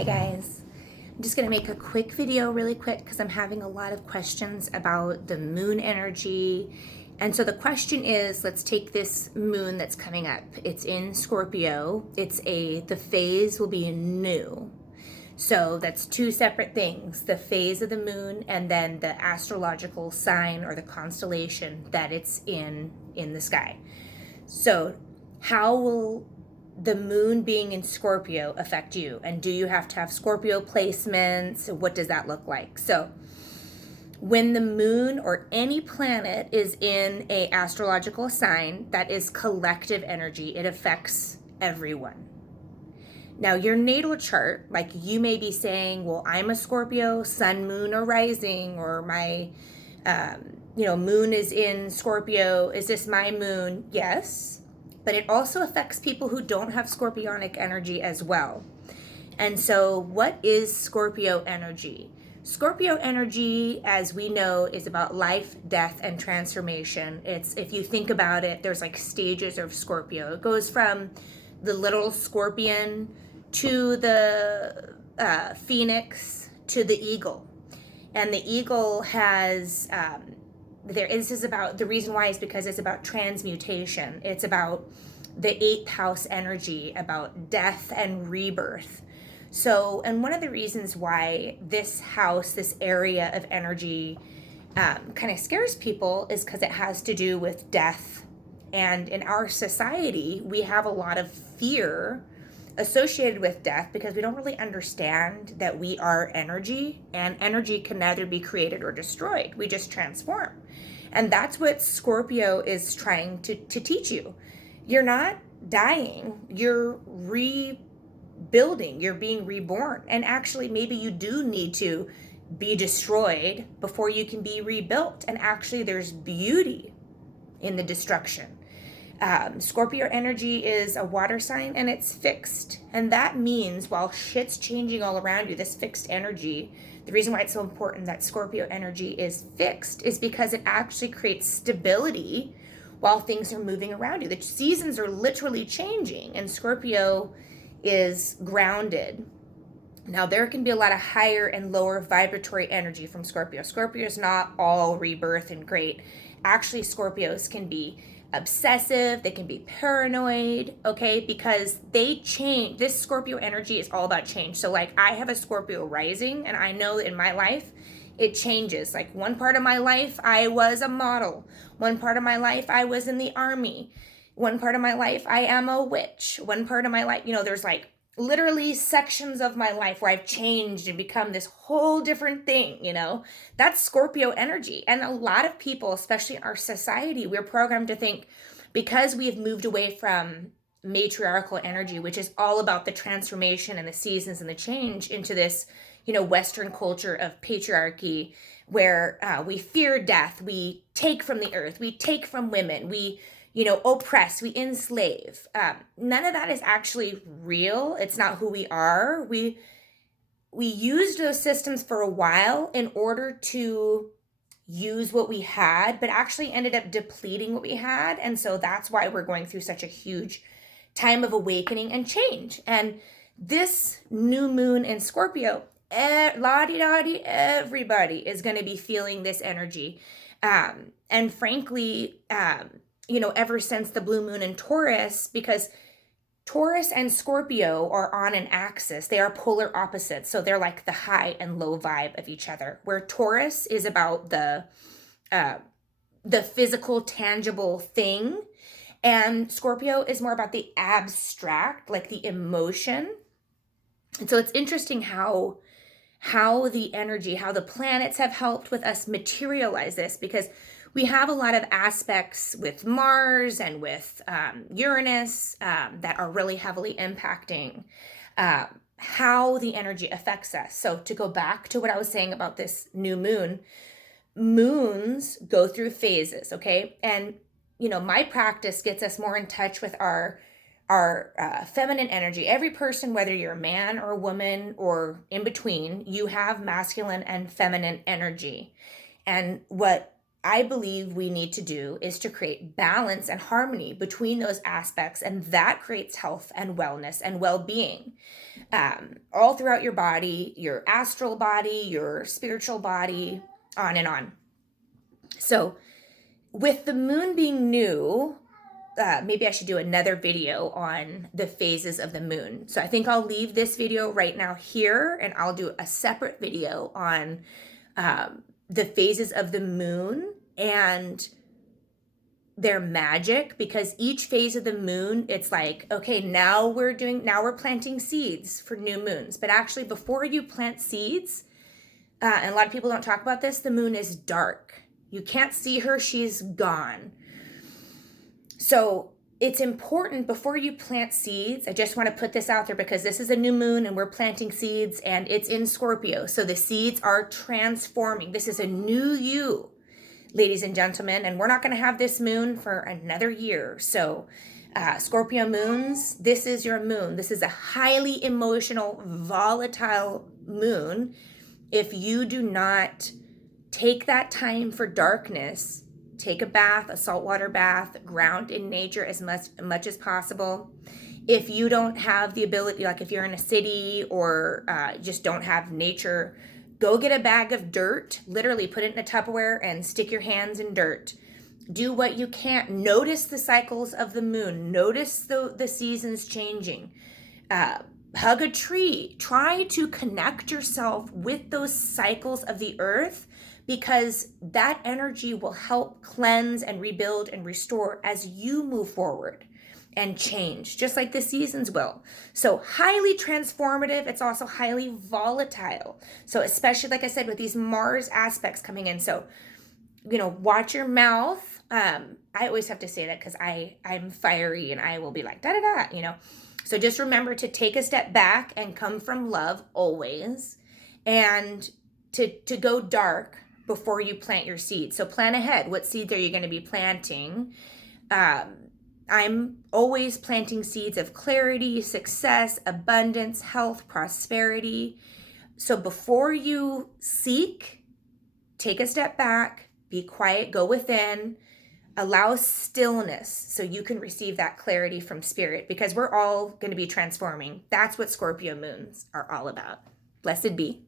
Hi guys. I'm just going to make a quick video really quick because I'm having a lot of questions about the moon energy. And so the question is, let's take this moon that's coming up. It's in Scorpio. The phase will be new. So that's two separate things, the phase of the moon and then the astrological sign or the constellation that it's in the sky. So how will the moon being in Scorpio affect you? And do you have to have Scorpio placements? What does that look like? So when the moon or any planet is in a astrological sign, that is collective energy. It affects everyone. Now, your natal chart, like you may be saying, well, I'm a Scorpio, sun, moon, or rising, or my, moon is in Scorpio. Is this my moon? Yes. But it also affects people who don't have scorpionic energy as well. And so, what is Scorpio energy? Scorpio energy, as we know, is about life, death, and transformation. If you think about it, there's like stages of Scorpio. It goes from the little scorpion to the phoenix to the eagle. And the eagle has, this is about, the reason why is because it's about transmutation. It's about the eighth house energy, about death and rebirth. So, and one of the reasons why this house, this area of energy kind of scares people is because it has to do with death. And in our society, we have a lot of fear associated with death because we don't really understand that we are energy, and energy can neither be created or destroyed. We just transform. And that's what Scorpio is trying to teach you. You're not dying, you're rebuilding, you're being reborn. And actually, maybe you do need to be destroyed before you can be rebuilt. And actually, there's beauty in the destruction. Scorpio energy is a water sign and it's fixed. And that means while shit's changing all around you, this fixed energy, the reason why it's so important that Scorpio energy is fixed is because it actually creates stability while things are moving around you. The seasons are literally changing and Scorpio is grounded. Now, there can be a lot of higher and lower vibratory energy from Scorpio. Scorpio is not all rebirth and great. Actually, Scorpios can be obsessive, they can be paranoid, okay, because they change. This Scorpio energy is all about change. So like I have a Scorpio rising and I know that in my life it changes. Like one part of my life I was a model, one part of my life I was in the army, one part of my life I am a witch, one part of my life, there's like literally sections of my life where I've changed and become this whole different thing, that's Scorpio energy. And a lot of people, especially in our society, we're programmed to think because we've moved away from matriarchal energy, which is all about the transformation and the seasons and the change, into this, Western culture of patriarchy where we fear death, we take from the earth, we take from women, we oppress, we enslave. None of that is actually real. It's not who we are. We used those systems for a while in order to use what we had, but actually ended up depleting what we had. And so that's why we're going through such a huge time of awakening and change. And this new moon in Scorpio, la-di-da-di, everybody is going to be feeling this energy. And frankly, ever since the blue moon in Taurus, because Taurus and Scorpio are on an axis, they are polar opposites. So they're like the high and low vibe of each other, where Taurus is about the physical, tangible thing, and Scorpio is more about the abstract, like the emotion. And so it's interesting how the energy, how the planets have helped with us materialize this, because we have a lot of aspects with Mars and with Uranus that are really heavily impacting how the energy affects us. So to go back to what I was saying about this new moon, moons go through phases, okay? And, my practice gets us more in touch with our feminine energy. Every person, whether you're a man or a woman or in between, you have masculine and feminine energy. And what I believe we need to do is to create balance and harmony between those aspects, and that creates health and wellness and well-being, all throughout your body, your astral body, your spiritual body, on and on. So with the moon being new, maybe I should do another video on the phases of the moon. So I think I'll leave this video right now here, and I'll do a separate video on the phases of the moon and their magic, because each phase of the moon, it's like, okay, now we're planting seeds for new moons. But actually, before you plant seeds, and a lot of people don't talk about this, the moon is dark. You can't see her, she's gone. So it's important before you plant seeds. I just want to put this out there because this is a new moon and we're planting seeds, and it's in Scorpio. So the seeds are transforming. This is a new you, ladies and gentlemen, and we're not going to have this moon for another year. So Scorpio moons, this is your moon. This is a highly emotional, volatile moon. If you do not take that time for darkness, take a bath, a saltwater bath, ground in nature as much as possible. If you don't have the ability, like if you're in a city or just don't have nature, go get a bag of dirt, literally put it in a Tupperware and stick your hands in dirt. Do what you can. Notice the cycles of the moon. Notice the seasons changing. Hug a tree. Try to connect yourself with those cycles of the earth, because that energy will help cleanse and rebuild and restore as you move forward and change, just like the seasons will. So highly transformative. It's also highly volatile. So especially, like I said, with these Mars aspects coming in. So, watch your mouth. I always have to say that because I'm fiery and I will be like, da-da-da, So just remember to take a step back and come from love always, and to go dark before you plant your seeds. So plan ahead. What seeds are you going to be planting? I'm always planting seeds of clarity, success, abundance, health, prosperity. So before you seek, take a step back, be quiet, go within, allow stillness so you can receive that clarity from spirit, because we're all going to be transforming. That's what Scorpio moons are all about. Blessed be.